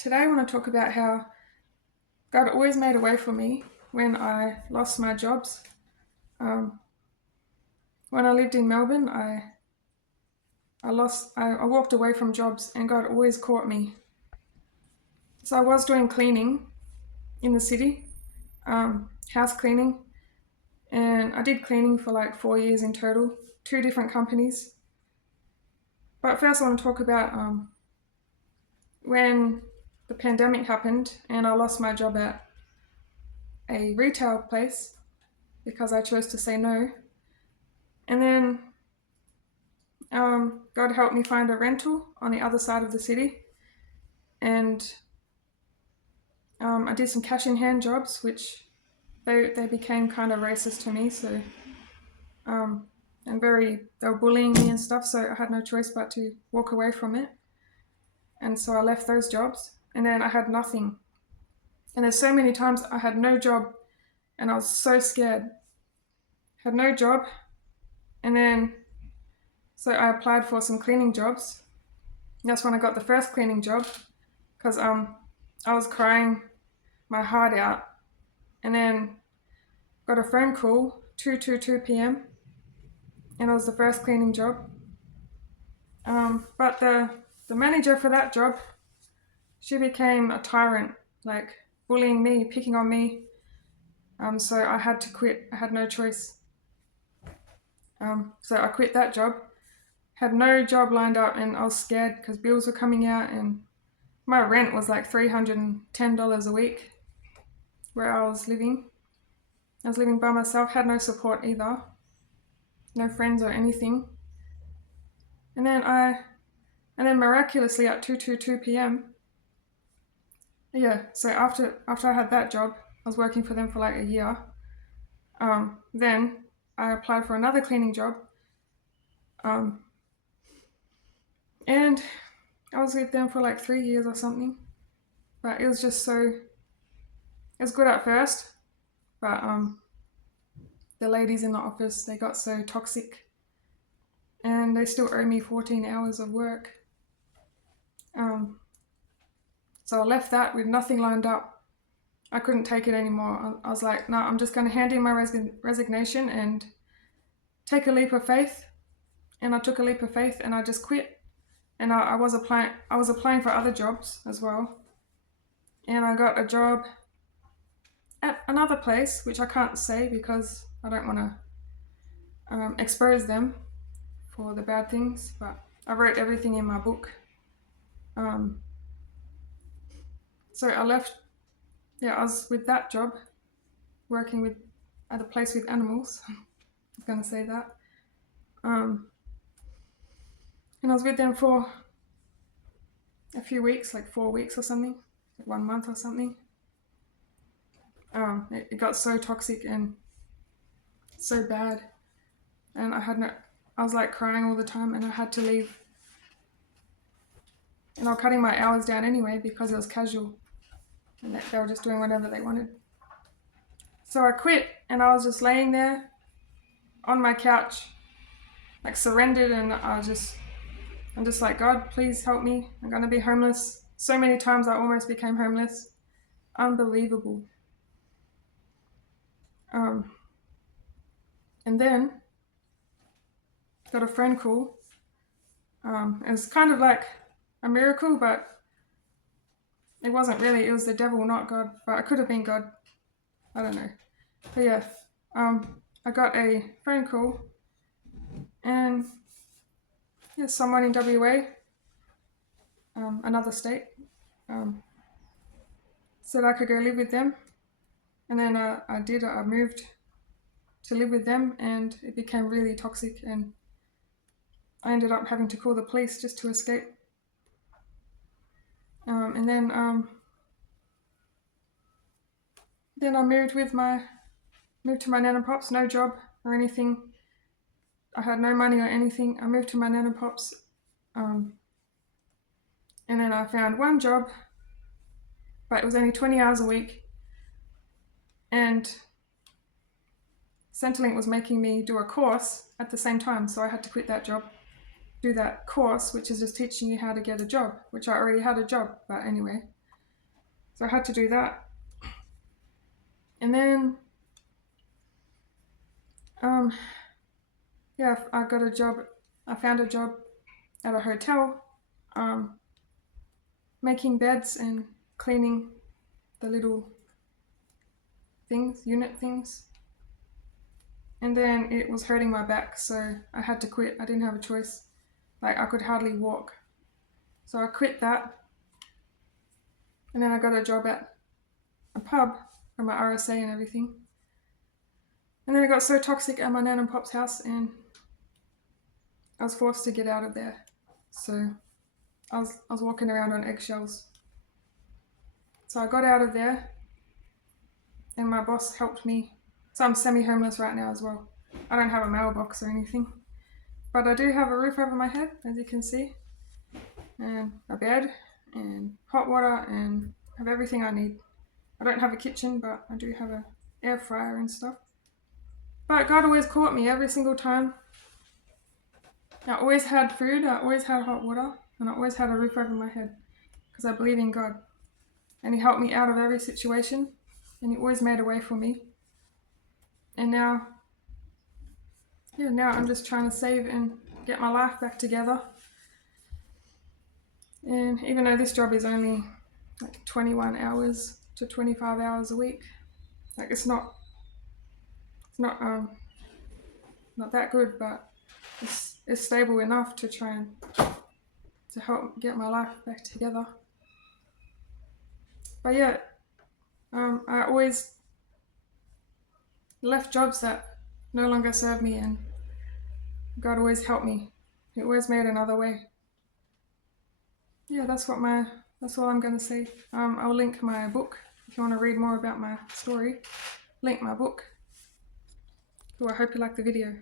Today I want to talk about how God always made a way for me when I lost my jobs. Um, when I lived in Melbourne, I walked away from jobs and God always caught me. So I was doing cleaning in the city, house cleaning, and I did cleaning for like 4 years in total, two different companies. But first I want to talk about when the pandemic happened and I lost my job at a retail place because I chose to say no. And then God helped me find a rental on the other side of the city. And I did some cash in hand jobs, which they became kind of racist to me. So, they were bullying me and stuff. So I had no choice but to walk away from it. And so I left those jobs. And then I had nothing. And there's so many times I had no job and I was so scared. Had no job. And then, so I applied for some cleaning jobs. That's when I got the first cleaning job because I was crying my heart out, and then got a phone call 2:22 p.m. and it was the first cleaning job. But the manager for that job, she became a tyrant, like bullying me, picking on me. So I had to quit. I had no choice. So I quit that job. Had no job lined up, and I was scared because bills were coming out, and my rent was like $310 a week where I was living. I was living by myself, had no support either, no friends or anything. And then miraculously at 2:22 p.m. So after I had that job, I was working for them for like a year. Then I applied for another cleaning job. And I was with them for like 3 years or something. But it was just it was good at first, but the ladies in the office, they got so toxic and they still owe me 14 hours of work. So I left that with nothing lined up. I couldn't take it anymore. I was like, no, I'm just going to hand in my resignation and take a leap of faith. And I took a leap of faith and I just quit. And I was applying for other jobs as well. And I got a job at another place, which I can't say because I don't want to expose them for the bad things. But I wrote everything in my book. So I left. Yeah, I was with that job, working at a place with animals. I was going to say that. And I was with them for a few weeks, like 4 weeks or something, like 1 month or something. It got so toxic and so bad, and I was like crying all the time, and I had to leave. And I was cutting my hours down anyway because it was casual, and they were just doing whatever they wanted. So I quit, and I was just laying there on my couch, like surrendered, and I'm just like, God, please help me. I'm gonna be homeless. So many times I almost became homeless. Unbelievable. And then got a phone call. It was kind of like a miracle, but it wasn't really. It was the devil, not God. But it could have been God. I don't know. But yeah, I got a phone call, and yeah, someone in WA, another state, said I could go live with them. And then I did. I moved to live with them, and it became really toxic, and I ended up having to call the police just to escape. And then I moved to my nan and pops, no job or anything. I had no money or anything. I moved to my nan and pops, and then I found one job, but it was only 20 hours a week, and Centrelink was making me do a course at the same time, so I had to quit that job, do that course, which is just teaching you how to get a job, which I already had a job, but anyway. So I had to do that. And then, yeah, I got a job. I found a job at a hotel, making beds and cleaning the little things, unit things. And then it was hurting my back, so I had to quit. I didn't have a choice. Like, I could hardly walk. So I quit that. And then I got a job at a pub for my RSA and everything. And then it got so toxic at my nan and pop's house, and I was forced to get out of there. So I was walking around on eggshells. So I got out of there, and my boss helped me. So I'm semi-homeless right now as well. I don't have a mailbox or anything, but I do have a roof over my head, as you can see, and a bed, and hot water, and have everything I need. I don't have a kitchen, but I do have an air fryer and stuff. But God always caught me every single time. I always had food, I always had hot water, and I always had a roof over my head, because I believe in God. And He helped me out of every situation, and He always made a way for me. And now I'm just trying to save and get my life back together. And even though this job is only like 21 hours to 25 hours a week, like it's not that good, but it's stable enough to try and to help get my life back together. But yeah, I always left jobs that no longer serve me, and God always helped me. He always made another way. Yeah, that's all I'm gonna say. I'll link my book if you want to read more about my story. Link my book. Cool, I hope you like the video.